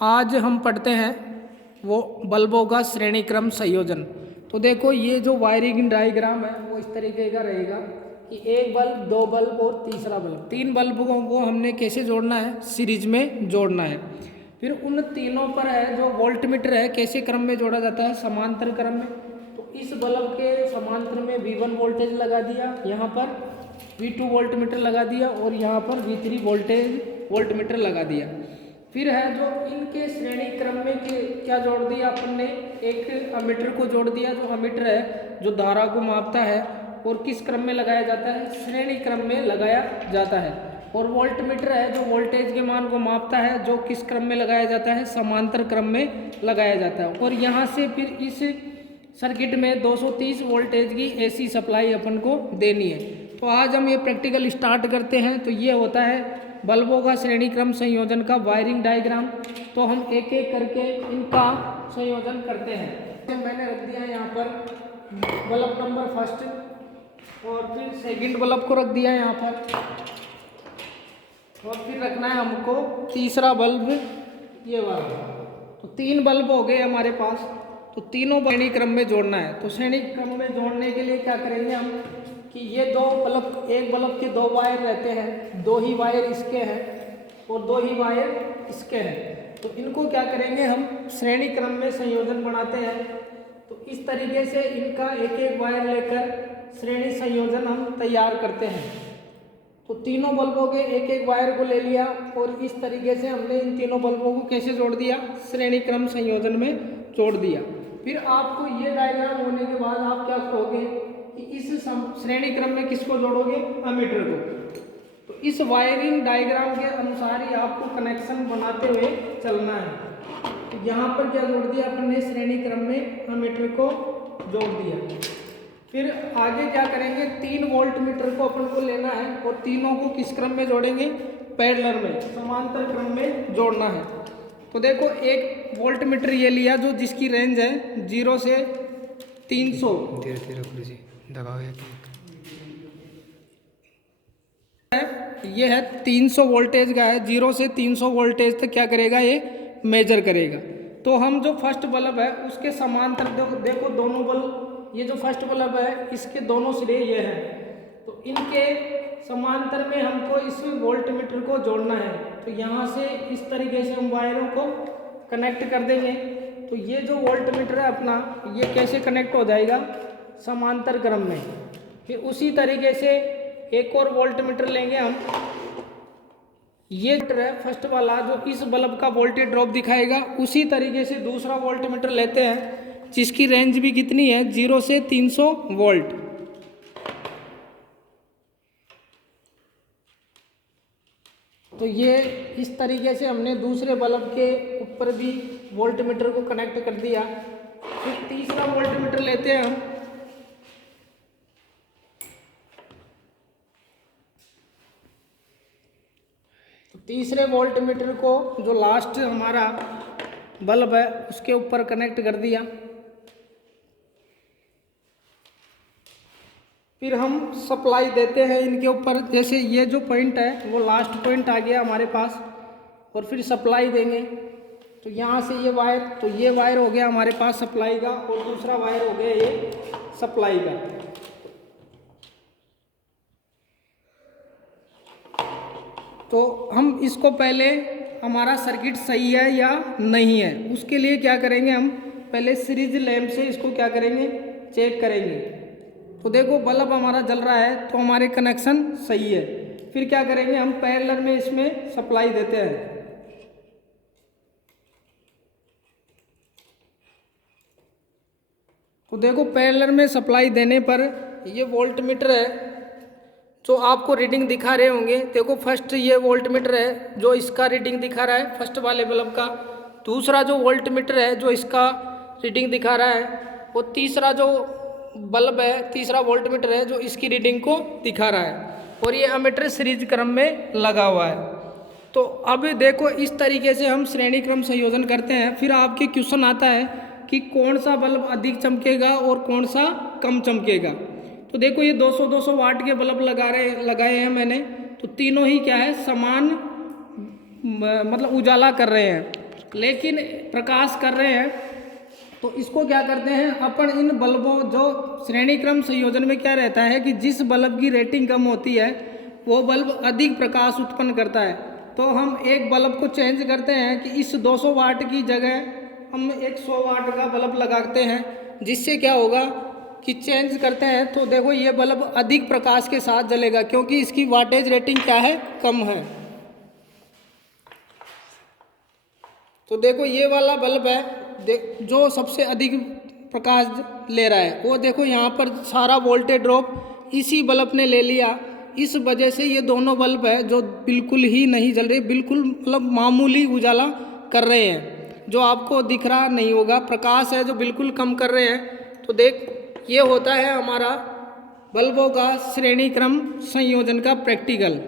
आज हम पढ़ते हैं वो बल्बों का श्रेणी क्रम संयोजन। तो देखो ये जो वायरिंग डायग्राम है वो इस तरीके का रहेगा कि एक बल्ब, दो बल्ब और तीसरा बल्ब, तीन बल्बों को हमने कैसे जोड़ना है, सीरीज में जोड़ना है। फिर उन तीनों पर है जो वोल्टमीटर है कैसे क्रम में जोड़ा जाता है, समांतर क्रम में। तो इस बल्ब के समांतर में V1 वोल्टेज लगा दिया, यहाँ पर V2 वोल्टमीटर लगा दिया और यहाँ पर V3 वोल्टमीटर लगा दिया। फिर है जो इनके श्रेणी क्रम में क्या जोड़ दिया अपन ने, एक अमीटर को जोड़ दिया। जो अमीटर है जो धारा को मापता है और किस क्रम में लगाया जाता है, श्रेणी क्रम में लगाया जाता है। और वोल्टमीटर है जो वोल्टेज के मान को मापता है, जो किस क्रम में लगाया जाता है, समांतर क्रम में लगाया जाता है। और यहाँ से फिर इस सर्किट में 230 वोल्टेज की एसी सप्लाई अपन को देनी है। तो आज हम ये प्रैक्टिकल स्टार्ट करते हैं। तो ये होता है बल्बों का श्रेणी क्रम संयोजन का वायरिंग डायग्राम। तो हम एक एक करके इनका संयोजन करते हैं। तो मैंने रख दिया है यहाँ पर बल्ब नंबर फर्स्ट, और फिर सेकंड बल्ब को रख दिया है यहाँ पर, और फिर रखना है हमको तीसरा बल्ब, ये वाला। तो तीन बल्ब हो गए हमारे पास। तो तीनों श्रेणी क्रम में जोड़ना है। तो श्रेणी क्रम में जोड़ने के लिए क्या करेंगे हम कि ये दो बल्ब, एक बल्ब के दो वायर रहते हैं, दो ही वायर इसके हैं और दो ही वायर इसके हैं। तो इनको क्या करेंगे हम श्रेणी क्रम में संयोजन बनाते हैं। तो इस तरीके से इनका एक एक वायर लेकर श्रेणी संयोजन हम तैयार करते हैं। तो तीनों बल्बों के एक एक वायर को ले लिया और इस तरीके से हमने इन तीनों बल्बों को कैसे जोड़ दिया, श्रेणी क्रम संयोजन में जोड़ दिया। फिर आपको ये डायग्राम होने के बाद आप क्या करोगे कि इस श्रेणी क्रम में किसको जोड़ोगे, अमीटर को। तो इस वायरिंग डायग्राम के अनुसार ही आपको कनेक्शन बनाते हुए चलना है। तो यहाँ पर क्या जोड़ दिया अपन ने, श्रेणी क्रम में अमीटर को जोड़ दिया। फिर आगे क्या करेंगे, 3 वोल्टमीटर को अपन को लेना है और तीनों को किस क्रम में जोड़ेंगे, पैरेलल में, समांतर क्रम में जोड़ना है। तो देखो एक वोल्टमीटर ये लिया जो जिसकी रेंज है 0 से 300, धीरे धीरे दबाओ ये है 300 वोल्टेज का है। 0 से 300 वोल्टेज तक क्या करेगा, ये मेजर करेगा। तो हम जो फर्स्ट बल्ब है उसके समांतर देखो दोनों बल्ब, ये जो फर्स्ट बल्ब है इसके दोनों सिरे ये हैं। तो इनके समांतर में हमको इस वोल्टमीटर को जोड़ना है। तो यहाँ से इस तरीके से हम वायरों को कनेक्ट कर देंगे। तो ये जो वोल्टमीटर है अपना, ये कैसे कनेक्ट हो जाएगा, समांतर क्रम में। फिर उसी तरीके से एक और वोल्टमीटर लेंगे हम, ये है फर्स्ट वाला जो इस बल्ब का वोल्टेज ड्रॉप दिखाएगा। उसी तरीके से दूसरा वोल्टमीटर लेते हैं जिसकी रेंज भी कितनी है, 0 से 300 वोल्ट। तो ये इस तरीके से हमने दूसरे बल्ब के ऊपर भी वोल्टमीटर को कनेक्ट कर दिया। फिर तीसरा वोल्टमीटर लेते हैं हम, तो तीसरे वोल्टमीटर को जो लास्ट हमारा बल्ब है उसके ऊपर कनेक्ट कर दिया। फिर हम सप्लाई देते हैं इनके ऊपर, जैसे ये जो पॉइंट है वो लास्ट पॉइंट आ गया हमारे पास, और फिर सप्लाई देंगे। तो यहाँ से ये वायर, तो ये वायर हो गया हमारे पास सप्लाई का और दूसरा वायर हो गया ये सप्लाई का। तो हम इसको पहले हमारा सर्किट सही है या नहीं है उसके लिए क्या करेंगे, हम पहले सीरीज लैंप से इसको क्या करेंगे, चेक करेंगे। तो देखो बल्ब हमारा जल रहा है तो हमारे कनेक्शन सही है। फिर क्या करेंगे, हम पैरेलल में इसमें सप्लाई देते हैं। तो देखो पैरेलल में सप्लाई देने पर ये वोल्टमीटर है जो आपको रीडिंग दिखा रहे होंगे। देखो फर्स्ट ये वोल्टमीटर है जो इसका रीडिंग दिखा रहा है फर्स्ट वाले बल्ब का, दूसरा जो वोल्टमीटर है जो इसका रीडिंग दिखा रहा है, और तीसरा जो बल्ब है, तीसरा वोल्टमीटर है जो इसकी रीडिंग को दिखा रहा है। और ये अमीटर सीरीज क्रम में लगा हुआ है। तो अब देखो इस तरीके से हम श्रेणी क्रम संयोजन करते हैं। फिर आपके क्वेश्चन आता है कि कौन सा बल्ब अधिक चमकेगा और कौन सा कम चमकेगा। तो देखो ये 200-200 वाट के बल्ब लगाए हैं मैंने। तो तीनों ही क्या है, समान मतलब उजाला कर रहे हैं। लेकिन प्रकाश कर रहे हैं तो इसको क्या करते हैं अपन इन बल्बों जो श्रेणी क्रम संयोजन में क्या रहता है कि जिस बल्ब की रेटिंग कम होती है वो बल्ब अधिक प्रकाश उत्पन्न करता है। तो हम एक बल्ब को चेंज करते हैं कि इस 200 वाट की जगह हम एक 100 वाट का बल्ब लगाते हैं, जिससे क्या होगा कि चेंज करते हैं तो देखो ये बल्ब अधिक प्रकाश के साथ जलेगा क्योंकि इसकी वाटेज रेटिंग क्या है, कम है। तो देखो ये वाला बल्ब है जो सबसे अधिक प्रकाश ले रहा है, वो देखो यहाँ पर सारा वोल्टेज ड्रॉप इसी बल्ब ने ले लिया। इस वजह से ये दोनों बल्ब है जो बिल्कुल ही नहीं जल रहे, बिल्कुल मतलब मामूली उजाला कर रहे हैं, जो आपको दिख रहा नहीं होगा, प्रकाश है जो बिल्कुल कम कर रहे हैं। तो देख ये होता है हमारा बल्बों का श्रेणी क्रम संयोजन का प्रैक्टिकल।